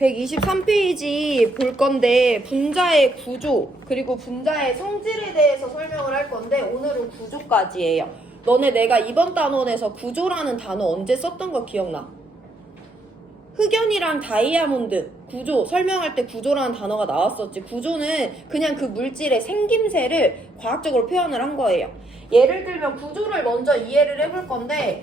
123페이지 볼 건데 분자의 구조 그리고 분자의 성질에 대해서 설명을 할 건데 오늘은 구조까지예요. 너네 내가 이번 단원에서 구조라는 단어 언제 썼던 거 기억나? 흑연이랑 다이아몬드 구조 설명할 때 구조라는 단어가 나왔었지. 구조는 그냥 그 물질의 생김새를 과학적으로 표현을 한 거예요. 예를 들면 구조를 먼저 이해를 해볼 건데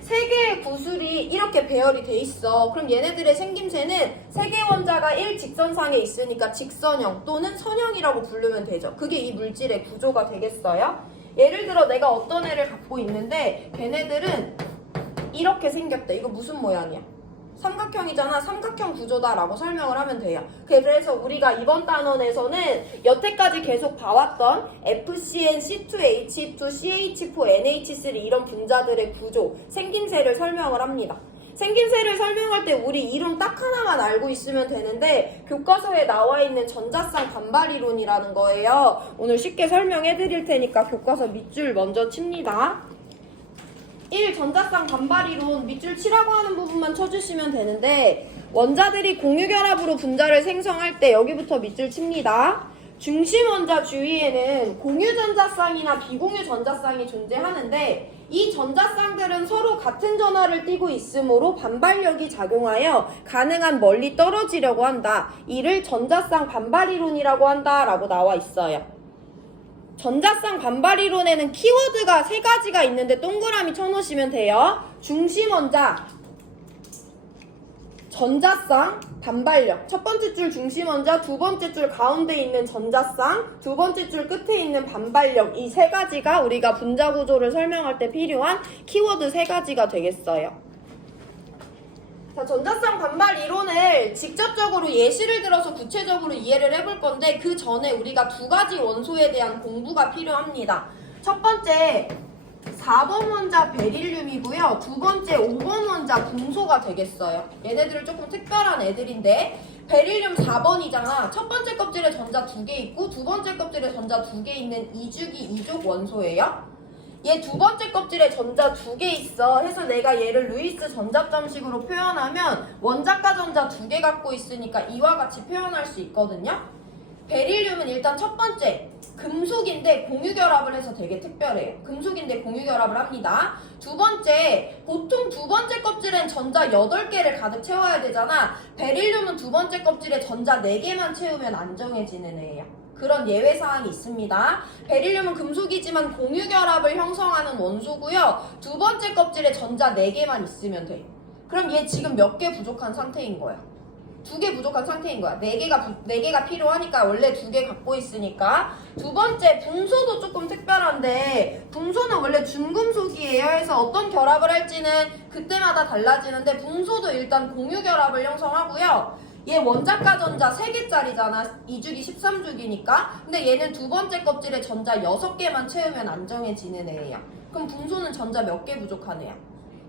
세 개의 구슬이 이렇게 배열이 돼 있어. 그럼 얘네들의 생김새는 세 개의 원자가 일직선상에 있으니까 직선형 또는 선형이라고 부르면 되죠. 그게 이 물질의 구조가 되겠어요. 예를 들어 내가 어떤 애를 갖고 있는데 걔네들은 이렇게 생겼다. 이거 무슨 모양이야? 삼각형이잖아. 삼각형 구조다라고 설명을 하면 돼요. 그래서 우리가 이번 단원에서는 여태까지 계속 봐왔던 FCN, C2H2, CH4, NH3 이런 분자들의 구조, 생김새를 설명을 합니다. 생김새를 설명할 때 우리 이름 딱 하나만 알고 있으면 되는데 교과서에 나와 있는 전자쌍 반발 이론이라는 거예요. 오늘 쉽게 설명해 드릴 테니까 교과서 밑줄 먼저 칩니다. 1. 전자쌍 반발 이론 밑줄 치라고 하는 부분만 쳐주시면 되는데 원자들이 공유결합으로 분자를 생성할 때 여기부터 밑줄 칩니다. 중심 원자 주위에는 공유전자쌍이나 비공유전자쌍이 존재하는데 이 전자쌍들은 서로 같은 전하를 띠고 있으므로 반발력이 작용하여 가능한 멀리 떨어지려고 한다. 이를 전자쌍 반발 이론이라고 한다 라고 나와 있어요. 전자쌍 반발 이론에는 키워드가 세 가지가 있는데 동그라미 쳐놓으시면 돼요. 중심 원자, 전자쌍, 반발력. 첫 번째 줄 중심 원자, 두 번째 줄 가운데 있는 전자쌍, 두 번째 줄 끝에 있는 반발력. 이 세 가지가 우리가 분자 구조를 설명할 때 필요한 키워드 세 가지가 되겠어요. 자, 전자쌍 반발 이론을 직접적으로 예시를 들어서 구체적으로 이해를 해볼 건데 그 전에 우리가 두 가지 원소에 대한 공부가 필요합니다. 첫 번째 4번 원자 베릴륨이고요. 두 번째 5번 원자 붕소가 되겠어요. 얘네들은 조금 특별한 애들인데 베릴륨 4번이잖아. 첫 번째 껍질에 전자 2개 있고 두 번째 껍질에 전자 2개 있는 이주기 2족 원소예요. 얘 두 번째 껍질에 전자 2개 있어. 해서 내가 얘를 루이스 전자점식으로 표현하면 원자가 전자 2개 갖고 있으니까 이와 같이 표현할 수 있거든요. 베릴륨은 일단 첫 번째 금속인데 공유결합을 해서 되게 특별해요. 금속인데 공유결합을 합니다. 두 번째, 보통 두 번째 껍질엔 전자 8개를 가득 채워야 되잖아. 베릴륨은 두 번째 껍질에 전자 4개만 채우면 안정해지는 애예요. 그런 예외사항이 있습니다. 베릴륨은 금속이지만 공유결합을 형성하는 원소고요. 두 번째 껍질에 전자 4개만 있으면 돼. 그럼 얘 지금 몇 개 부족한 상태인 거야? 2개 부족한 상태인 거야. 4개가 필요하니까 원래 2개 갖고 있으니까. 두 번째, 붕소도 조금 특별한데 붕소는 원래 중금속이에요. 해서 어떤 결합을 할지는 그때마다 달라지는데 붕소도 일단 공유결합을 형성하고요. 얘 원자가 전자 3개짜리잖아. 2주기 13주기니까. 근데 얘는 두 번째 껍질에 전자 6개만 채우면 안정해지는 애예요. 그럼 붕소는 전자 몇 개 부족한 애야?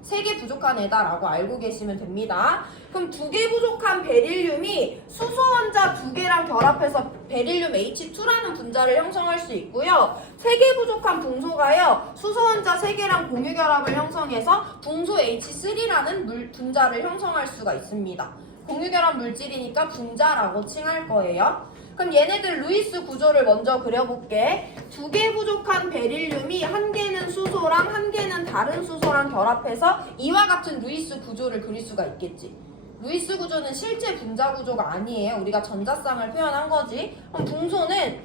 3개 부족한 애다 라고 알고 계시면 됩니다. 그럼 2개 부족한 베릴륨이 수소 원자 2개랑 결합해서 베릴륨 H2라는 분자를 형성할 수 있고요. 3개 부족한 붕소가요. 수소 원자 3개랑 공유결합을 형성해서 붕소 H3라는 분자를 형성할 수가 있습니다. 공유결합 물질이니까 분자라고 칭할 거예요. 그럼 얘네들 루이스 구조를 먼저 그려볼게. 2개 부족한 베릴륨이 1개는 수소랑 1개는 다른 수소랑 결합해서 이와 같은 루이스 구조를 그릴 수가 있겠지. 루이스 구조는 실제 분자 구조가 아니에요. 우리가 전자쌍을 표현한 거지. 그럼 붕소는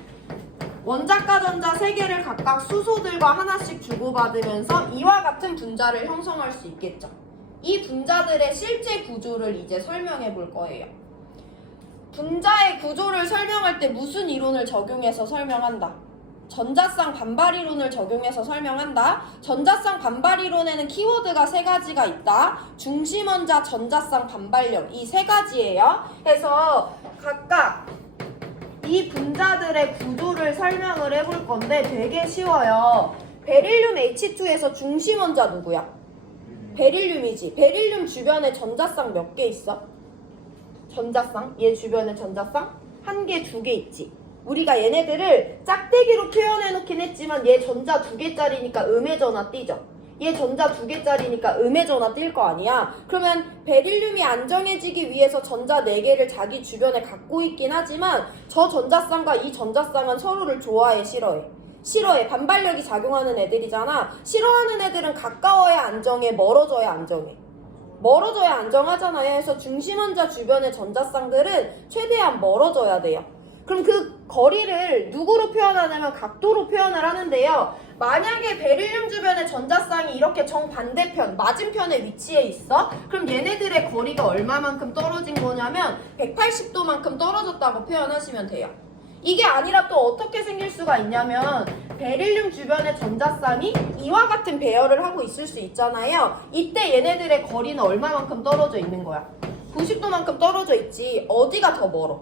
원자가 전자 3개를 각각 수소들과 하나씩 주고받으면서 이와 같은 분자를 형성할 수 있겠죠. 이 분자들의 실제 구조를 이제 설명해 볼 거예요. 분자의 구조를 설명할 때 무슨 이론을 적용해서 설명한다? 전자쌍 반발 이론을 적용해서 설명한다. 전자쌍 반발 이론에는 키워드가 3가지가 있다. 중심 원자, 전자쌍 반발력 이 3가지예요. 그래서 각각 이 분자들의 구조를 설명을 해볼 건데 되게 쉬워요. 베릴륨 H2에서 중심 원자 누구야? 베릴륨이지. 베릴륨 주변에 전자쌍 몇 개 있어? 전자쌍? 얘 주변에 전자쌍? 1개, 2개 있지. 우리가 얘네들을 짝대기로 표현해 놓긴 했지만 얘 전자 2개짜리니까 음의 전하 띄죠. 얘 전자 2개짜리니까 음의 전화 뛸 거 아니야. 그러면 베릴륨이 안정해지기 위해서 전자 4개를 자기 주변에 갖고 있긴 하지만 저 전자쌍과 이 전자쌍은 서로를 좋아해, 싫어해? 싫어해. 반발력이 작용하는 애들이잖아. 싫어하는 애들은 가까워야 안정해, 멀어져야 안정해? 멀어져야 안정하잖아요. 그래서 중심원자 주변의 전자쌍들은 최대한 멀어져야 돼요. 그럼 그 거리를 누구로 표현하냐면 각도로 표현을 하는데요. 만약에 베릴륨 주변의 전자쌍이 이렇게 정반대편, 맞은편에 위치해 있어? 그럼 얘네들의 거리가 얼마만큼 떨어진 거냐면 180도만큼 떨어졌다고 표현하시면 돼요. 이게 아니라 또 어떻게 생길 수가 있냐면 베릴륨 주변의 전자쌍이 이와 같은 배열을 하고 있을 수 있잖아요. 이때 얘네들의 거리는 얼마만큼 떨어져 있는 거야? 90도만큼 떨어져 있지. 어디가 더 멀어?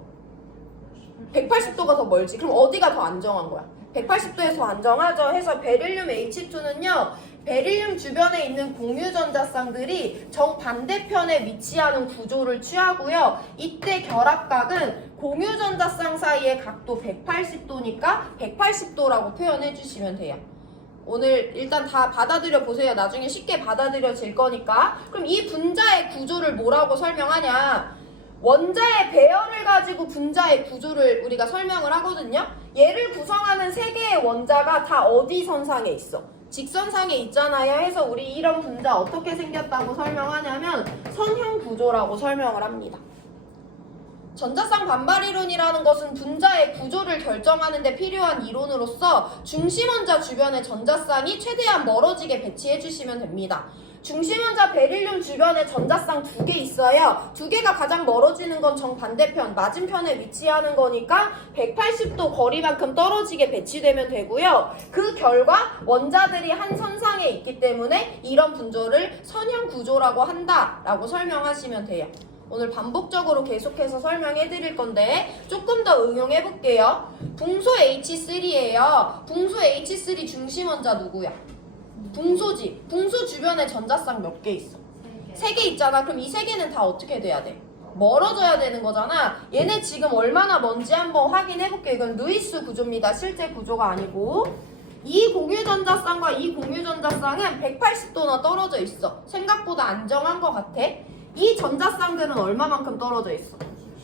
180도가 더 멀지. 그럼 어디가 더 안정한 거야? 180도에서 안정하죠. 해서 베릴륨 H2는요. 베릴륨 주변에 있는 공유 전자쌍들이 정반대편에 위치하는 구조를 취하고요. 이때 결합각은 공유 전자쌍 사이의 각도 180도니까 180도라고 표현해 주시면 돼요. 오늘 일단 다 받아들여 보세요. 나중에 쉽게 받아들여질 거니까. 그럼 이 분자의 구조를 뭐라고 설명하냐? 원자의 배열을 가지고 분자의 구조를 우리가 설명을 하거든요. 얘를 구성하는 3개의 원자가 다 어디 선상에 있어? 직선상에 있잖아요. 해서 우리 이런 분자 어떻게 생겼다고 설명하냐면 선형 구조라고 설명을 합니다. 전자쌍 반발 이론이라는 것은 분자의 구조를 결정하는 데 필요한 이론으로서 중심원자 주변의 전자쌍이 최대한 멀어지게 배치해 주시면 됩니다. 중심원자 베릴륨 주변에 전자쌍 2개 있어요. 2개가 가장 멀어지는 건 정반대편, 맞은편에 위치하는 거니까 180도 거리만큼 떨어지게 배치되면 되고요. 그 결과 원자들이 한 선상에 있기 때문에 이런 분조를 선형 구조라고 한다라고 설명하시면 돼요. 오늘 반복적으로 계속해서 설명해 드릴 건데 조금 더 응용해 볼게요. 붕소 H3예요. 붕소 H3 중심원자 누구야? 붕소지. 붕소 주변에 전자쌍 몇 개 있어? 3개 있잖아. 그럼 이 3개는 다 어떻게 돼야 돼? 멀어져야 되는 거잖아. 얘네 지금 얼마나 먼지 한번 확인해 볼게요. 이건 루이스 구조입니다. 실제 구조가 아니고. 이 공유 전자쌍과 이 공유 전자쌍은 180도나 떨어져 있어. 생각보다 안정한 것 같아. 이 전자쌍들은 얼마만큼 떨어져 있어?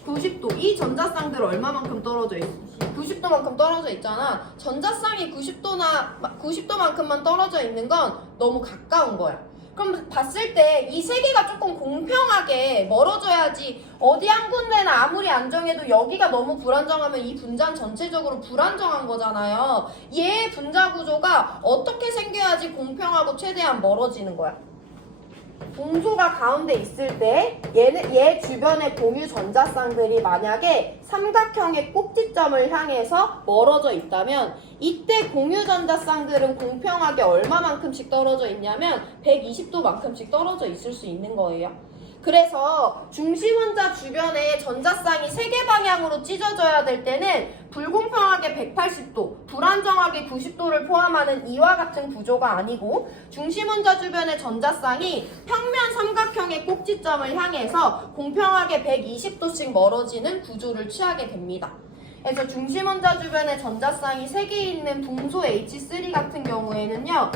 90도. 이 전자쌍들은 얼마만큼 떨어져 있어? 90도만큼 떨어져 있잖아. 전자쌍이 90도만큼만 떨어져 있는 건 너무 가까운 거야. 그럼 봤을 때 이 3개가 조금 공평하게 멀어져야지. 어디 한 군데나 아무리 안정해도 여기가 너무 불안정하면 이 분자는 전체적으로 불안정한 거잖아요. 얘 분자 구조가 어떻게 생겨야지 공평하고 최대한 멀어지는 거야? 붕소가 가운데 있을 때 얘 주변의 공유 전자쌍들이 만약에 삼각형의 꼭지점을 향해서 멀어져 있다면 이때 공유 전자쌍들은 공평하게 얼마만큼씩 떨어져 있냐면 120도만큼씩 떨어져 있을 수 있는 거예요. 그래서 중심원자 주변에 전자쌍이 3개 방향으로 찢어져야 될 때는 불공평하게 180도, 불안정하게 90도를 포함하는 이와 같은 구조가 아니고 중심원자 주변의 전자쌍이 평면 삼각형의 꼭지점을 향해서 공평하게 120도씩 멀어지는 구조를 취하게 됩니다. 그래서 중심원자 주변의 전자쌍이 3개 있는 붕소 H3 같은 경우에는요.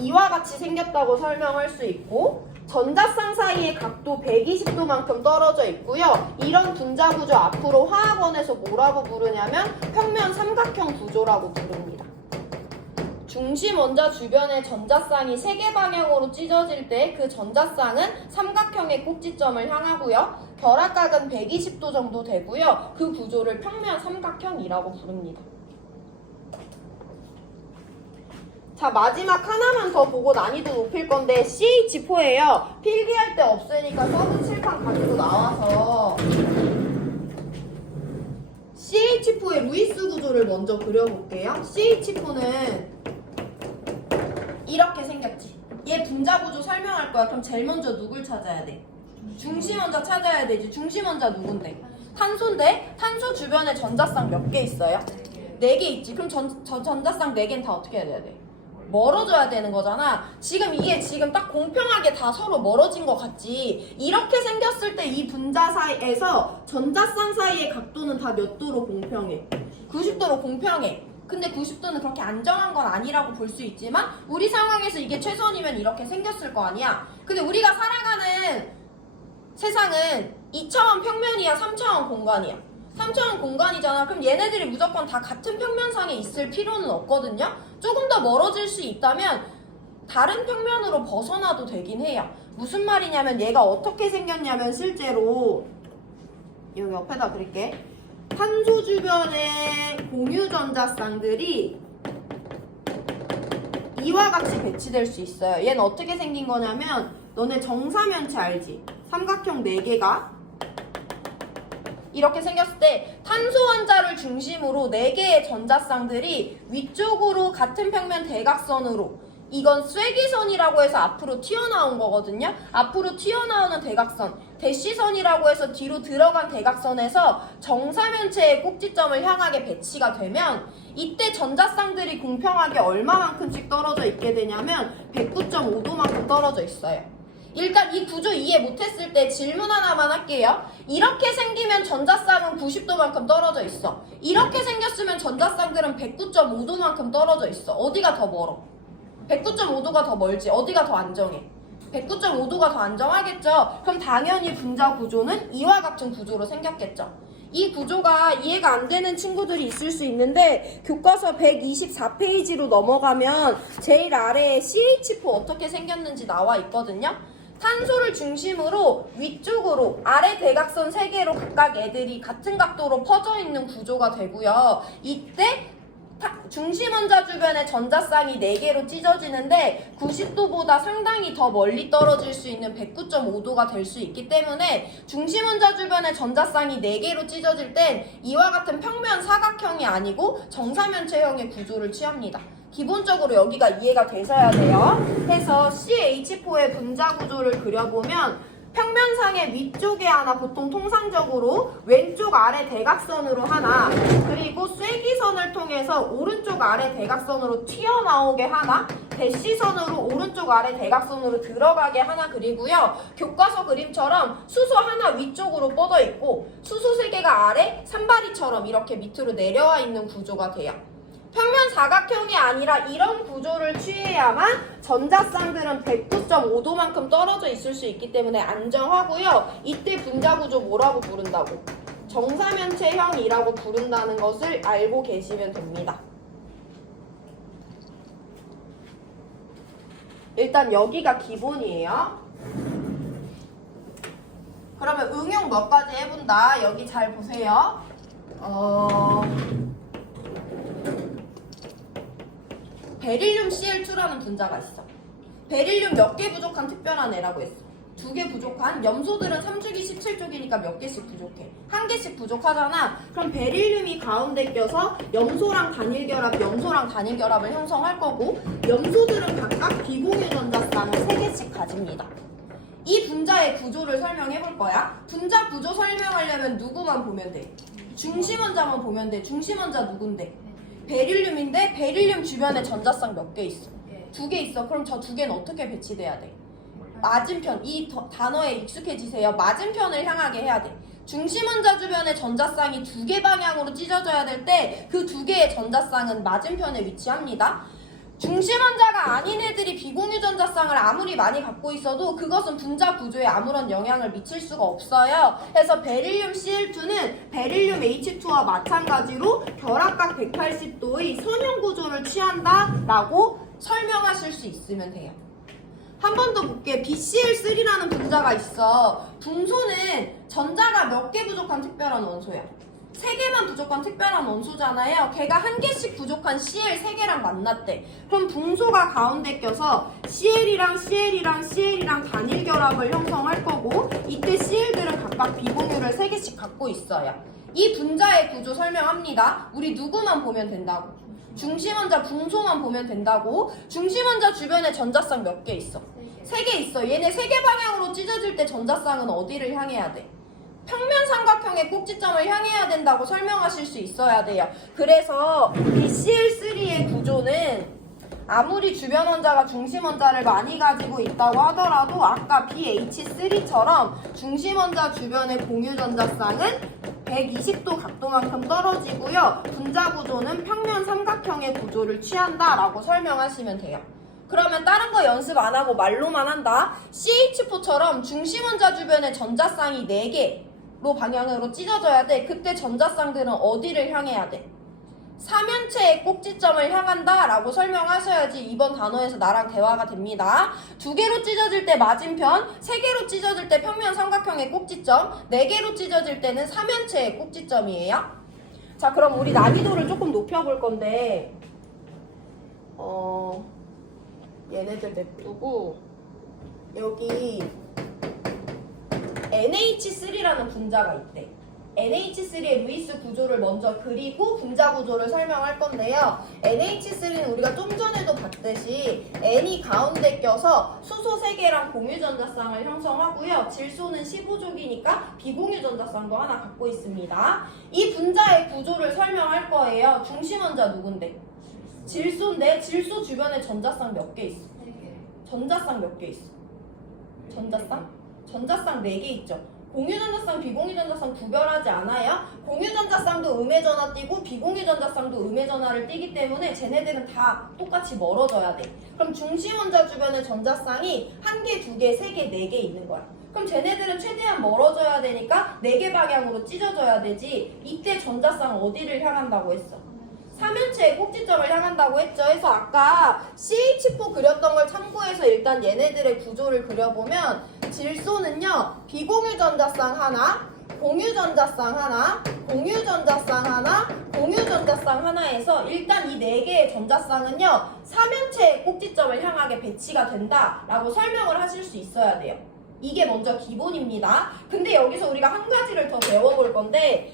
이와 같이 생겼다고 설명할 수 있고 전자쌍 사이의 각도 120도만큼 떨어져 있고요. 이런 분자 구조 앞으로 화학원에서 뭐라고 부르냐면 평면 삼각형 구조라고 부릅니다. 중심 원자 주변의 전자쌍이 3개 방향으로 찢어질 때 그 전자쌍은 삼각형의 꼭지점을 향하고요. 결합각은 120도 정도 되고요. 그 구조를 평면 삼각형이라고 부릅니다. 자, 마지막 하나만 더 보고 난이도 높일 건데 CH4예요. 필기할 때 없으니까 서브 칠판 가지고 나와서 CH4의 루이스 구조를 먼저 그려볼게요. CH4는 이렇게 생겼지. 얘 분자 구조 설명할 거야. 그럼 제일 먼저 누굴 찾아야 돼? 중심 원자 찾아야 되지. 중심 원자 누군데? 탄소인데 탄소 주변에 전자쌍 몇 개 있어요? 4개 있지. 그럼 전자쌍 4개는 다 어떻게 해야 돼? 멀어져야 되는 거잖아. 지금 이게 지금 딱 공평하게 다 서로 멀어진 것 같지. 이렇게 생겼을 때 이 분자 사이에서 전자쌍 사이의 각도는 다 몇 도로 공평해? 90도로 공평해. 근데 90도는 그렇게 안정한 건 아니라고 볼 수 있지만 우리 상황에서 이게 최선이면 이렇게 생겼을 거 아니야. 근데 우리가 살아가는 세상은 2차원 평면이야, 3차원 공간이야. 3차원 공간이잖아. 그럼 얘네들이 무조건 다 같은 평면상에 있을 필요는 없거든요. 조금 더 멀어질 수 있다면 다른 평면으로 벗어나도 되긴 해요. 무슨 말이냐면 얘가 어떻게 생겼냐면 실제로 여기 옆에다 그릴게. 탄소 주변의 공유전자쌍들이 이와 같이 배치될 수 있어요. 얘는 어떻게 생긴 거냐면 너네 정사면체 알지? 삼각형 4개가 이렇게 생겼을 때 탄소 원자를 중심으로 4개의 전자쌍들이 위쪽으로 같은 평면 대각선으로, 이건 쐐기선이라고 해서 앞으로 튀어나온 거거든요. 앞으로 튀어나오는 대각선, 대시선이라고 해서 뒤로 들어간 대각선에서 정사면체의 꼭지점을 향하게 배치가 되면 이때 전자쌍들이 공평하게 얼마만큼씩 떨어져 있게 되냐면 109.5도만큼 떨어져 있어요. 일단 이 구조 이해 못했을 때 질문 하나만 할게요. 이렇게 생기면 전자쌍은 90도만큼 떨어져 있어. 이렇게 생겼으면 전자쌍들은 109.5도만큼 떨어져 있어. 어디가 더 멀어? 109.5도가 더 멀지. 어디가 더 안정해? 109.5도가 더 안정하겠죠. 그럼 당연히 분자 구조는 이와 같은 구조로 생겼겠죠. 이 구조가 이해가 안 되는 친구들이 있을 수 있는데 교과서 124페이지로 넘어가면 제일 아래에 CH4 어떻게 생겼는지 나와 있거든요. 탄소를 중심으로 위쪽으로 아래 대각선 3개로 각각 애들이 같은 각도로 퍼져 있는 구조가 되고요. 이때 중심 원자 주변에 전자쌍이 4개로 찢어지는데 90도보다 상당히 더 멀리 떨어질 수 있는 109.5도가 될 수 있기 때문에 중심 원자 주변에 전자쌍이 4개로 찢어질 땐 이와 같은 평면 사각형이 아니고 정사면체형의 구조를 취합니다. 기본적으로 여기가 이해가 되셔야 돼요. 해서 CH4의 분자 구조를 그려보면 평면상의 위쪽에 하나, 보통 통상적으로 왼쪽 아래 대각선으로 하나, 그리고 쐐기선을 통해서 오른쪽 아래 대각선으로 튀어나오게 하나, 대시선으로 오른쪽 아래 대각선으로 들어가게 하나 그리고요. 교과서 그림처럼 수소 하나 위쪽으로 뻗어 있고 수소 3개가 아래 산발이처럼 이렇게 밑으로 내려와 있는 구조가 돼요. 평면 사각형이 아니라 이런 구조를 취해야만 전자쌍들은 109.5도만큼 떨어져 있을 수 있기 때문에 안정하고요. 이때 분자 구조 뭐라고 부른다고? 정사면체형이라고 부른다는 것을 알고 계시면 됩니다. 일단 여기가 기본이에요. 그러면 응용 몇 가지 해본다. 여기 잘 보세요. 베릴륨 Cl2라는 분자가 있어. 베릴륨 몇 개 부족한 특별한 애라고 했어. 2개 부족한. 염소들은 3주기 17쪽이니까 몇 개씩 부족해? 1개씩 부족하잖아. 그럼 베릴륨이 가운데 껴서 염소랑 단일 결합을 형성할 거고, 염소들은 각각 비공유 전자쌍을 3개씩 가집니다. 이 분자의 구조를 설명해 볼 거야. 분자 구조 설명하려면 누구만 보면 돼? 중심 원자만 보면 돼. 중심 원자 누군데? 베릴륨인데 베릴륨 주변에 전자쌍 몇 개 있어? 2개 있어. 그럼 저 2개는 어떻게 배치돼야 돼? 맞은편. 이 단어에 익숙해지세요. 맞은편을 향하게 해야 돼. 중심 원자 주변에 전자쌍이 2개 방향으로 찢어져야 될 때 그 2개의 전자쌍은 맞은편에 위치합니다. 중심 원자가 아닌 애들이 비공유 전자쌍을 아무리 많이 갖고 있어도 그것은 분자 구조에 아무런 영향을 미칠 수가 없어요. 그래서 베릴륨 Cl2는 베릴륨 H2와 마찬가지로 결합각 180도의 선형 구조를 취한다라고 설명하실 수 있으면 돼요. 한 번 더 볼게. BCl3라는 분자가 있어. 붕소는 전자가 몇 개 부족한 특별한 원소야. 3개만 부족한 특별한 원소잖아요. 걔가 1개씩 부족한 Cl 3개랑 만났대. 그럼 붕소가 가운데 껴서 Cl이랑 단일 결합을 형성할 거고, 이때 Cl들은 각각 비공유를 3개씩 갖고 있어요. 이 분자의 구조 설명합니다. 우리 누구만 보면 된다고? 중심원자 붕소만 보면 된다고. 중심원자 주변에 전자쌍 몇 개 있어? 3개 있어. 얘네 3개 방향으로 찢어질 때 전자쌍은 어디를 향해야 돼? 평면 삼각형의 꼭지점을 향해야 된다고 설명하실 수 있어야 돼요. 그래서 BCl3의 구조는 아무리 주변 원자가 중심 원자를 많이 가지고 있다고 하더라도 아까 BH3처럼 중심 원자 주변의 공유 전자쌍은 120도 각도만큼 떨어지고요. 분자 구조는 평면 삼각형의 구조를 취한다라고 설명하시면 돼요. 그러면 다른 거 연습 안 하고 말로만 한다. CH4처럼 중심 원자 주변에 전자쌍이 4개로 방향으로 찢어져야 돼. 그때 전자쌍들은 어디를 향해야 돼? 삼연체의 꼭지점을 향한다 라고 설명하셔야지 이번 단어에서 나랑 대화가 됩니다. 2개로 찢어질 때 맞은편, 3개로 찢어질 때 평면 삼각형의 꼭지점, 4개로 찢어질 때는 삼연체의 꼭지점이에요. 자, 그럼 우리 난이도를 조금 높여볼 건데 얘네들 냅두고 여기 NH3라는 분자가 있대. NH3의 루이스 구조를 먼저 그리고 분자 구조를 설명할 건데요. NH3는 우리가 좀 전에도 봤듯이 N이 가운데 껴서 수소 3개랑 공유전자쌍을 형성하고요. 질소는 15족이니까 비공유전자쌍도 하나 갖고 있습니다. 이 분자의 구조를 설명할 거예요. 중심 원자 누군데? 질소인데 질소 주변에 전자쌍 몇 개 있어? 전자쌍 몇 개 있어? 전자쌍? 전자쌍 4개 있죠. 공유전자쌍, 비공유전자쌍 구별하지 않아요? 공유전자쌍도 음의 전화 띄고 비공유전자쌍도 음의 전화를 띄기 때문에 쟤네들은 다 똑같이 멀어져야 돼. 그럼 중심 원자 주변에 전자쌍이 1개, 2개, 3개, 4개 있는 거야. 그럼 쟤네들은 최대한 멀어져야 되니까 4개 방향으로 찢어져야 되지. 이때 전자쌍 어디를 향한다고 했어? 삼연체의 꼭지점을 향한다고 했죠. 그래서 아까 CH4 그렸던 걸 참고해서 일단 얘네들의 구조를 그려보면 질소는요, 비공유전자쌍 하나, 공유전자쌍 하나, 공유전자쌍 하나, 공유전자쌍 하나에서 일단 이 4개의 전자쌍은요, 삼연체의 꼭지점을 향하게 배치가 된다라고 설명을 하실 수 있어야 돼요. 이게 먼저 기본입니다. 근데 여기서 우리가 한 가지를 더 배워볼 건데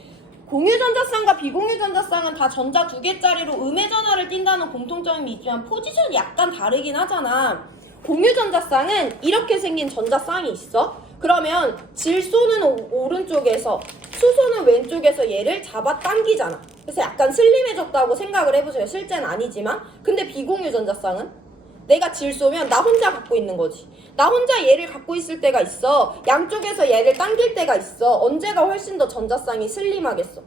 공유전자쌍과 비공유전자쌍은 다 전자 2개짜리로 음의 전화를 띈다는 공통점이 있지만 포지션이 약간 다르긴 하잖아. 공유전자쌍은 이렇게 생긴 전자쌍이 있어. 그러면 질소는 오른쪽에서 수소는 왼쪽에서 얘를 잡아당기잖아. 그래서 약간 슬림해졌다고 생각을 해보세요. 실제는 아니지만. 근데 비공유전자쌍은 내가 질소면 나 혼자 갖고 있는 거지. 나 혼자 얘를 갖고 있을 때가 있어. 양쪽에서 얘를 당길 때가 있어. 언제가 훨씬 더 전자쌍이 슬림하겠어?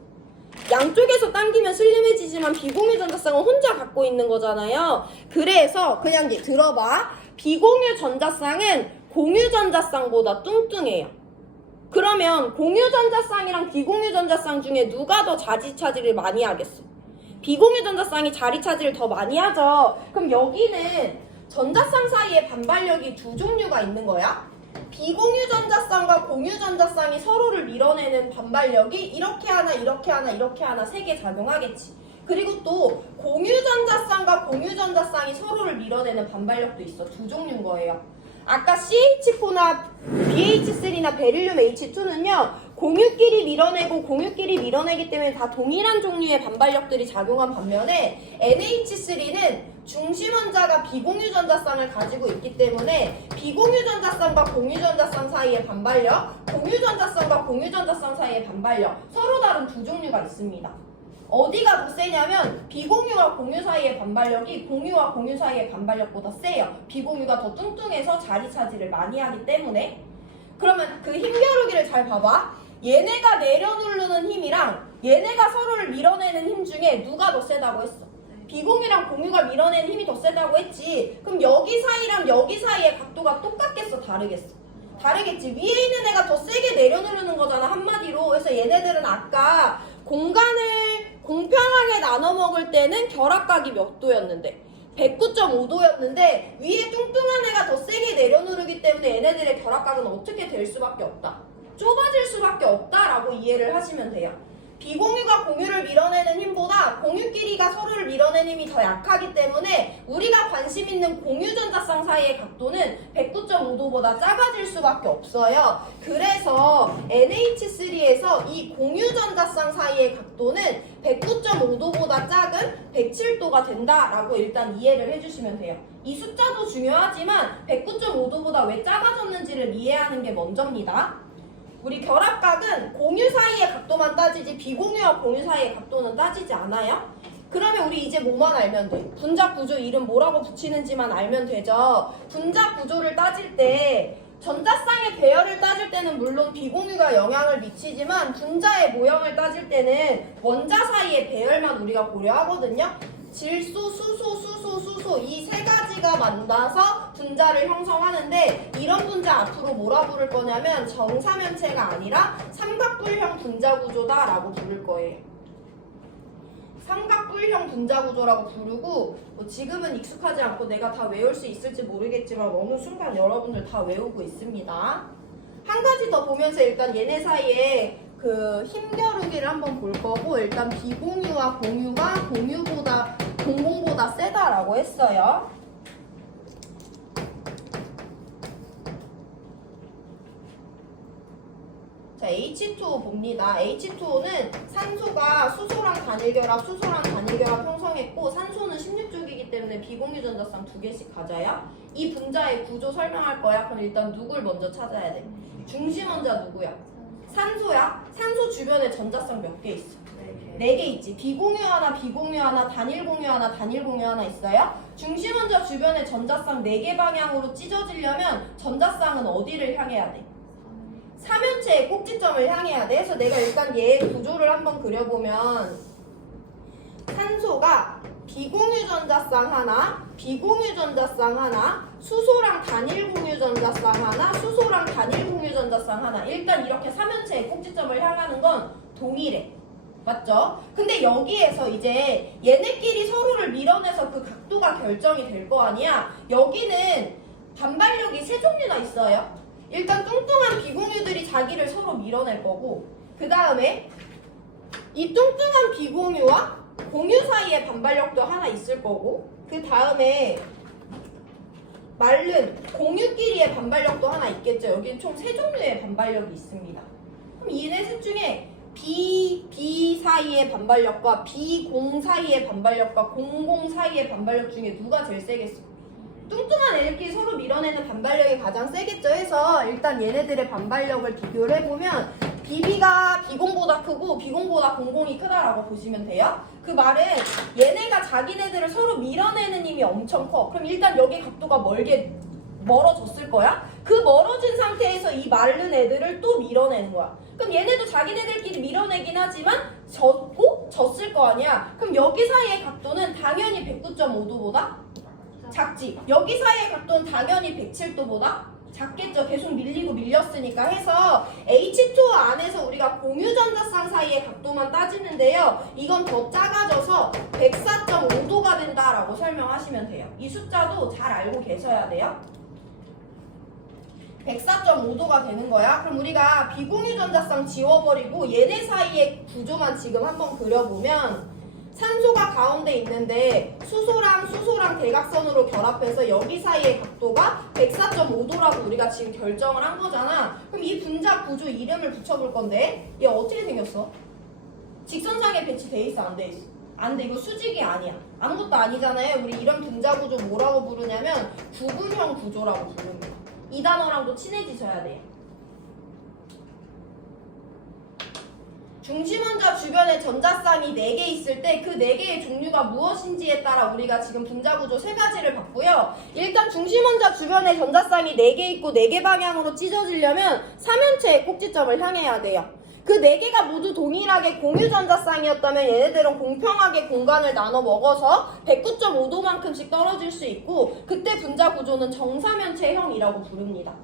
양쪽에서 당기면 슬림해지지만 비공유 전자쌍은 혼자 갖고 있는 거잖아요. 그래서 그냥 들어봐. 비공유 전자쌍은 공유 전자쌍보다 뚱뚱해요. 그러면 공유 전자쌍이랑 비공유 전자쌍 중에 누가 더 자리 차지를 많이 하겠어? 비공유 전자쌍이 자리 차지를 더 많이 하죠. 그럼 여기는 전자쌍 사이에 반발력이 2종류가 있는 거야. 비공유 전자쌍과 공유 전자쌍이 서로를 밀어내는 반발력이 이렇게 하나, 이렇게 하나, 이렇게 하나 3개 작용하겠지. 그리고 또 공유 전자쌍과 공유 전자쌍이 서로를 밀어내는 반발력도 있어. 2종류인 거예요. 아까 CH4나 BH3나 베릴륨 H2는요. 공유끼리 밀어내고 공유끼리 밀어내기 때문에 다 동일한 종류의 반발력들이 작용한 반면에 NH3는 중심 원자가 비공유 전자쌍을 가지고 있기 때문에 비공유 전자쌍과 공유 전자쌍 사이의 반발력, 공유 전자쌍과 공유 전자쌍 사이의 반발력 서로 다른 2종류가 있습니다. 어디가 더 세냐면 비공유와 공유 사이의 반발력이 공유와 공유 사이의 반발력보다 세요. 비공유가 더 뚱뚱해서 자리 차지를 많이 하기 때문에. 그러면 그 힘겨루기를 잘 봐봐. 얘네가 내려누르는 힘이랑 얘네가 서로를 밀어내는 힘 중에 누가 더 세다고 했어? 비공유랑 공유가 밀어내는 힘이 더 세다고 했지. 그럼 여기 사이랑 여기 사이의 각도가 똑같겠어? 다르겠어? 다르겠지. 위에 있는 애가 더 세게 내려누르는 거잖아, 한마디로. 그래서 얘네들은 아까 공간을 공평하게 나눠 먹을 때는 결합각이 몇 도였는데? 109.5도였는데 위에 뚱뚱한 애가 더 세게 내려누르기 때문에 얘네들의 결합각은 어떻게 될 수밖에 없다? 좁아질 수밖에 없다라고 이해를 하시면 돼요. 비공유가 공유를 밀어내는 힘보다 공유끼리가 서로를 밀어내는 힘이 더 약하기 때문에 우리가 관심 있는 공유전자쌍 사이의 각도는 109.5도보다 작아질 수밖에 없어요. 그래서 NH3에서 이 공유전자쌍 사이의 각도는 109.5도보다 작은 107도가 된다라고 일단 이해를 해주시면 돼요. 이 숫자도 중요하지만 109.5도보다 왜 작아졌는지를 이해하는 게 먼저입니다. 우리 결합각은 공유 사이의 각도만 따지지 비공유와 공유 사이의 각도는 따지지 않아요? 그러면 우리 이제 뭐만 알면 돼? 분자 구조 이름 뭐라고 붙이는지만 알면 되죠? 분자 구조를 따질 때 전자쌍의 배열을 따질 때는 물론 비공유가 영향을 미치지만 분자의 모형을 따질 때는 원자 사이의 배열만 우리가 고려하거든요. 질소, 수소 이 세 가지가 만나서 분자를 형성하는데 이런 분자 앞으로 뭐라 부를 거냐면 정사면체가 아니라 삼각뿔형 분자구조다라고 부를 거예요. 삼각뿔형 분자구조라고 부르고 지금은 익숙하지 않고 내가 다 외울 수 있을지 모르겠지만 어느 순간 여러분들 다 외우고 있습니다. 한 가지 더 보면서 일단 얘네 사이에 그 힘겨루기를 한번 볼 거고 일단 비공유와 공유가 공공보다 세다라고 했어요. 자, H2O 봅니다. H2O는 산소가 수소랑 단일결합 형성했고 산소는 16쪽이기 때문에 비공유 전자쌍 2개씩 가져요. 이 분자의 구조 설명할 거야. 그럼 일단 누굴 먼저 찾아야 돼? 중심 원자 누구야? 산소야. 산소 주변에 전자쌍 몇 개 있어? 4개 있지. 비공유 하나, 단일 공유 하나 있어요. 중심 원자 주변에 전자쌍 4개 방향으로 찢어지려면 전자쌍은 어디를 향해야 돼? 사면체의 꼭지점을 향해야 돼. 그래서 내가 일단 얘 구조를 한번 그려보면 산소가 비공유 전자쌍 하나, 수소랑 단일 공유 전자쌍 하나, 일단 이렇게 사면체의 꼭지점을 향하는 건 동일해. 맞죠? 근데 여기에서 이제 얘네끼리 서로를 밀어내서 그 각도가 결정이 될 거 아니야? 여기는 반발력이 3종류나 있어요. 일단 뚱뚱한 비공유들이 자기를 서로 밀어낼 거고 그 다음에 이 뚱뚱한 비공유와 공유 사이의 반발력도 하나 있을 거고 그 다음에 마른 공유끼리의 반발력도 하나 있겠죠. 여기는 총 3종류의 반발력이 있습니다. 그럼 얘네 셋 중에 B 사이의 반발력과 비공 사이의 반발력과 공공 사이의 반발력 중에 누가 제일 세겠어? 뚱뚱한 애들끼리 서로 밀어내는 반발력이 가장 세겠죠. 해서 일단 얘네들의 반발력을 비교를 해보면 BB가 비공보다 크고 비공보다 공공이 크다라고 보시면 돼요. 그 말은 얘네가 자기네들을 서로 밀어내는 힘이 엄청 커. 그럼 일단 여기 각도가 멀어졌을 거야. 그 멀어진 상태에서 이 마른 애들을 또 밀어내는 거야. 그럼 얘네도 자기네들끼리 밀어내긴 하지만 졌을 거 아니야. 그럼 여기 사이의 각도는 당연히 109.5도보다 작지. 여기 사이의 각도는 당연히 107도보다 작겠죠. 계속 밀리고 밀렸으니까 해서 H2O 안에서 우리가 공유전자쌍 사이의 각도만 따지는데요. 이건 더 작아져서 104.5도가 된다라고 설명하시면 돼요. 이 숫자도 잘 알고 계셔야 돼요. 104.5도가 되는 거야. 그럼 우리가 비공유전자쌍 지워버리고 얘네 사이의 구조만 지금 한번 그려보면 산소가 가운데 있는데 수소랑 대각선으로 결합해서 여기 사이의 각도가 104.5도라고 우리가 지금 결정을 한 거잖아. 그럼 이 분자 구조 이름을 붙여볼 건데 얘 어떻게 생겼어? 직선상에 배치돼 있어? 안 돼 있어? 안 돼. 이거 수직이 아니야. 아무것도 아니잖아요. 우리 이런 분자 구조 뭐라고 부르냐면 구분형 구조라고 부릅니다. 이 단어랑도 친해지셔야 돼요. 중심원자 주변에 전자쌍이 4개 있을 때 그 4개의 종류가 무엇인지에 따라 우리가 지금 분자구조 3가지를 봤고요. 일단 중심원자 주변에 전자쌍이 4개 있고 4개 방향으로 찢어지려면 사면체의 꼭지점을 향해야 돼요. 그 4개가 모두 동일하게 공유전자쌍이었다면 얘네들은 공평하게 공간을 나눠 먹어서 109.5도만큼씩 떨어질 수 있고 그때 분자구조는 정사면체형이라고 부릅니다.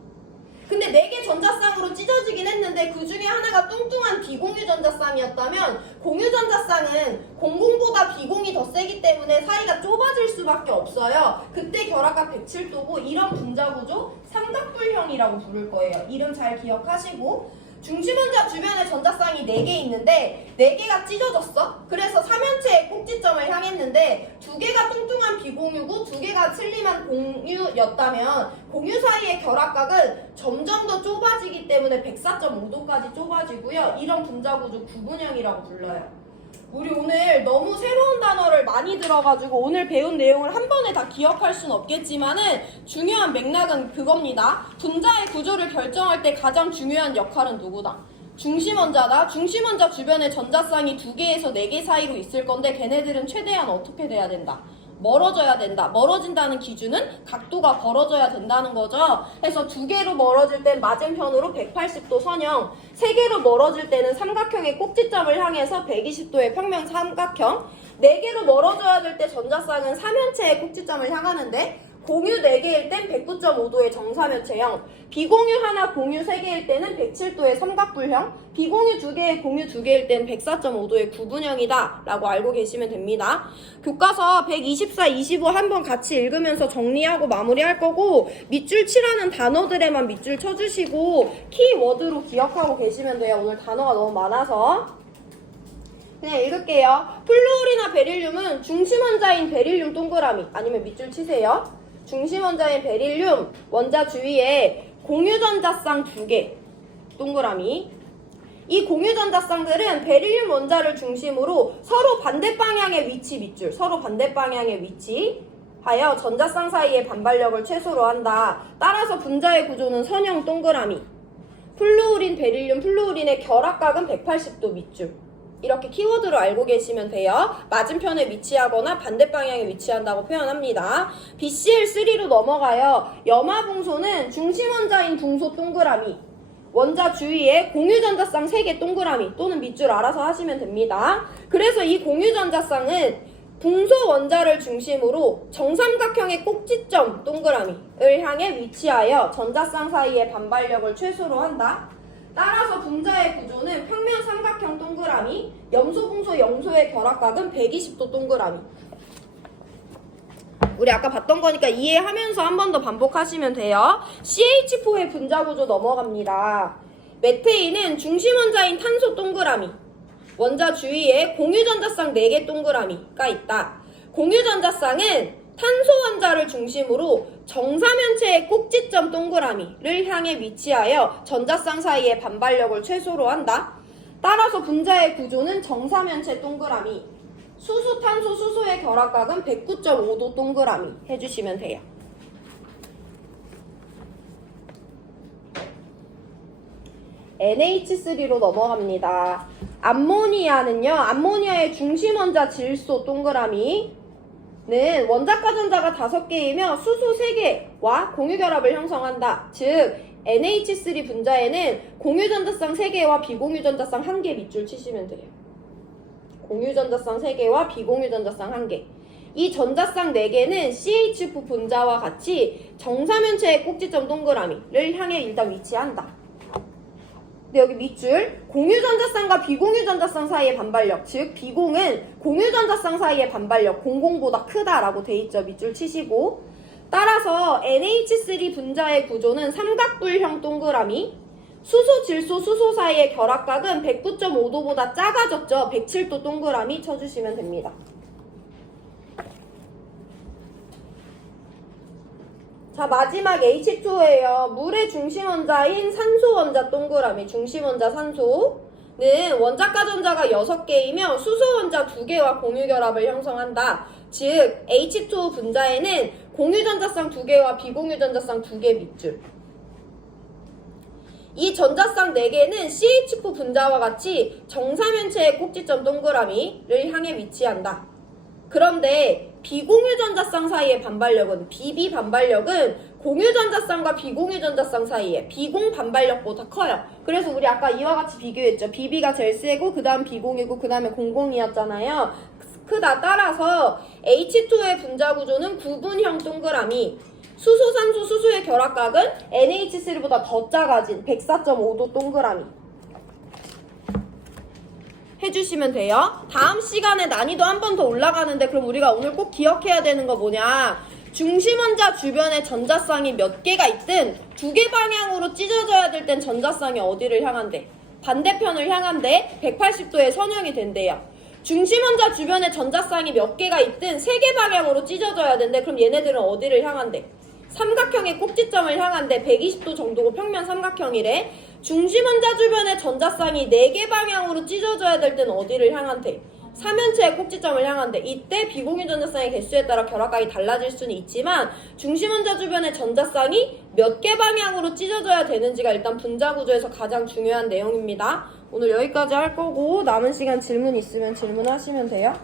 근데 4개 전자쌍으로 찢어지긴 했는데 그 중에 하나가 뚱뚱한 비공유 전자쌍이었다면 공유 전자쌍은 공공보다 비공이 더 세기 때문에 사이가 좁아질 수밖에 없어요. 그때 결합각 107도고 이런 분자구조 삼각뿔형이라고 부를 거예요. 이름 잘 기억하시고 중심원자 주변에 전자쌍이 4개 있는데 4개가 찢어졌어. 그래서 사면체의 꼭지점을 향했는데 2개가 뚱뚱한 비공유고 2개가 슬림한 공유였다면 공유 사이의 결합각은 점점 더 좁아지기 때문에 104.5도까지 좁아지고요. 이런 분자구조 구분형이라고 불러요. 우리 오늘 너무 새로운 단어를 많이 들어가지고 오늘 배운 내용을 한 번에 다 기억할 수는 없겠지만은 중요한 맥락은 그겁니다. 분자의 구조를 결정할 때 가장 중요한 역할은 누구다? 중심원자다. 중심원자 주변에 전자쌍이 2개에서 4개 사이로 있을 건데 걔네들은 최대한 어떻게 돼야 된다? 멀어져야 된다. 멀어진다는 기준은 각도가 벌어져야 된다는 거죠. 그래서 두 개로 멀어질 땐 맞은편으로 180도 선형, 세 개로 멀어질 때는 삼각형의 꼭지점을 향해서 120도의 평면 삼각형, 네 개로 멀어져야 될 때 전자쌍은 삼연체의 꼭지점을 향하는데 공유 4개일 땐 109.5도의 정사면체형, 비공유 하나, 공유 3개일 때는 107도의 삼각뿔형, 비공유 2개, 공유 2개일 땐 104.5도의 구분형이다 라고 알고 계시면 됩니다. 교과서 124, 25 한번 같이 읽으면서 정리하고 마무리할 거고 밑줄 치라는 단어들에만 밑줄 쳐주시고 키워드로 기억하고 계시면 돼요. 오늘 단어가 너무 많아서. 그냥 읽을게요. 플루오리나 베릴륨은 중심원자인 베릴륨 동그라미, 아니면 밑줄 치세요. 중심원자인 베릴륨 원자 주위에 공유전자쌍 2개 동그라미. 이 공유전자쌍들은 베릴륨 원자를 중심으로 서로 반대 방향의 위치 밑줄, 서로 반대 방향의 위치 하여 전자쌍 사이의 반발력을 최소로 한다. 따라서 분자의 구조는 선형 동그라미. 플루오린, 베릴륨, 플루오린의 결합각은 180도 밑줄. 이렇게 키워드로 알고 계시면 돼요. 맞은편에 위치하거나 반대 방향에 위치한다고 표현합니다. BCl3로 넘어가요. 염화붕소는 중심원자인 붕소 동그라미, 원자 주위에 공유전자쌍 3개 동그라미 또는 밑줄 알아서 하시면 됩니다. 그래서 이 공유전자쌍은 붕소 원자를 중심으로 정삼각형의 꼭지점 동그라미를 향해 위치하여 전자쌍 사이의 반발력을 최소로 한다. 따라서 분자의 구조는 평면 삼각형 동그라미, 염소, 붕소, 염소의 결합각은 120도 동그라미. 우리 아까 봤던 거니까 이해하면서 한 번 더 반복하시면 돼요. CH4의 분자 구조 넘어갑니다. 메테인은 중심원자인 탄소 동그라미, 원자 주위에 공유전자쌍 4개 동그라미가 있다. 공유전자쌍은 탄소 원자를 중심으로 정사면체의 꼭지점 동그라미를 향해 위치하여 전자쌍 사이의 반발력을 최소로 한다. 따라서 분자의 구조는 정사면체 동그라미, 수소, 탄소, 수소의 결합각은 109.5도 동그라미 해주시면 돼요. NH3로 넘어갑니다. 암모니아는요, 암모니아의 중심원자 질소 동그라미 는 원자과 전자가 5개이며 수소 3개와 공유결합을 형성한다. 즉 NH3 분자에는 공유전자쌍 3개와 비공유전자쌍 1개 밑줄 치시면 돼요. 공유전자쌍 3개와 비공유전자쌍 1개. 이 전자쌍 4개는 CH4 분자와 같이 정사면체의 꼭지점 동그라미를 향해 일단 위치한다. 근데 여기 밑줄, 공유전자쌍과 비공유전자쌍 사이의 반발력, 즉 비공은 공유전자쌍 사이의 반발력 00보다 크다라고 돼 있죠. 밑줄 치시고. 따라서 NH3 분자의 구조는 삼각뿔형 동그라미, 수소, 질소, 수소 사이의 결합각은 109.5도보다 작아졌죠. 107도 동그라미 쳐주시면 됩니다. 자, 마지막 H2예요. 물의 중심원자인 산소원자 동그라미, 중심원자 산소는 원자과 전자가 6개이며 수소원자 2개와 공유결합을 형성한다. 즉 H2 분자에는 공유전자쌍 2개와 비공유전자쌍 2개 밑줄. 이 전자쌍 4개는 CH4 분자와 같이 정사면체의 꼭지점 동그라미를 향해 위치한다. 그런데 비공유전자쌍 사이의 반발력은, BB 반발력은 공유전자쌍과 비공유전자쌍 사이의 비공 반발력보다 커요. 그래서 우리 아까 이와 같이 비교했죠. BB가 제일 세고 그 다음 비공이고 그 다음에 공공이었잖아요. 크다. 따라서 H2의 분자 구조는 구분형 동그라미, 수소, 산소, 수소의 결합각은 NH3보다 더 작아진 104.5도 동그라미 해주시면 돼요. 다음 시간에 난이도 한 번 더 올라가는데 그럼 우리가 오늘 꼭 기억해야 되는 거 뭐냐, 중심원자 주변에 전자쌍이 몇 개가 있든 2개 방향으로 찢어져야 될 땐 전자쌍이 어디를 향한대? 반대편을 향한대 180도의 선형이 된대요. 중심원자 주변에 전자쌍이 몇 개가 있든 3개 방향으로 찢어져야 된대. 그럼 얘네들은 어디를 향한대? 삼각형의 꼭지점을 향한대. 120도 정도고 평면 삼각형이래. 중심원자 주변에 전자쌍이 4개 방향으로 찢어져야 될 때는 어디를 향한대? 삼연체의 꼭지점을 향한대. 이때 비공유 전자쌍의 개수에 따라 결합각이 달라질 수는 있지만 중심원자 주변의 전자쌍이 몇 개 방향으로 찢어져야 되는지가 일단 분자 구조에서 가장 중요한 내용입니다. 오늘 여기까지 할 거고 남은 시간 질문 있으면 질문하시면 돼요.